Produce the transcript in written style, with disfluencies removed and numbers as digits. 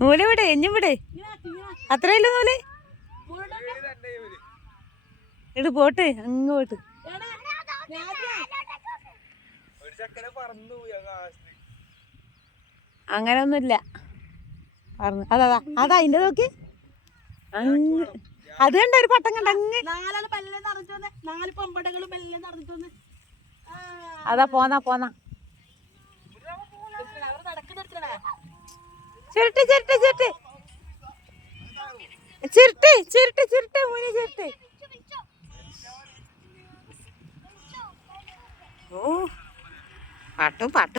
നൂല് വിടെ എഞ്ഞു വിടെ അത്രയല്ല നൂല് ഇട് പോട്ട് അങ്ങോട്ട് അങ്ങനൊന്നുമില്ല പറഞ്ഞു അതാ അതാ അതിന്റെ നോക്കി അങ്ങ് അത് കണ്ട ഒരു പട്ടം കണ്ട അങ്ങ് അതാ പോന്നാ പോന്നാ ചിരട്ട് ചിരട്ട് ചിരട്ട് ചിരട്ട് ചിരട്ട് ചിരട്ട് മൂന്ന് ചിരട്ട് ഓ പാട്ടും പാട്ടും